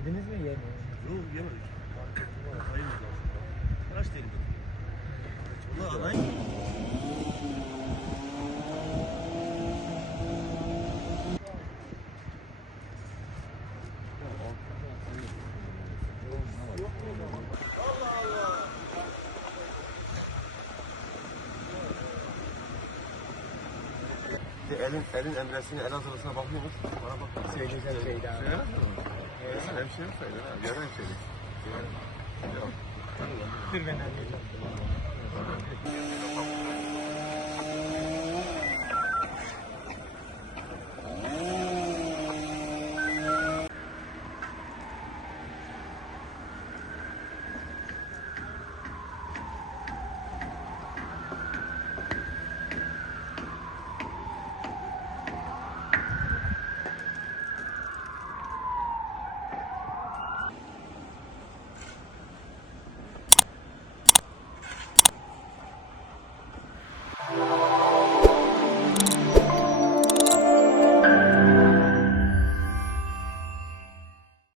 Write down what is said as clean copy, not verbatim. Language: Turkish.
Yediniz mi yemeği? Yok yemedik. Hayır mı? Kaç değil mi? Valla alayım. Elin emresine, Elazığlısına bakıyor musun? Bana bak. Söyleyeceğim şeydi abi. Hemşire mi sayılır ha? Yarı hemşire. Yok. Dur ben halledeceğim.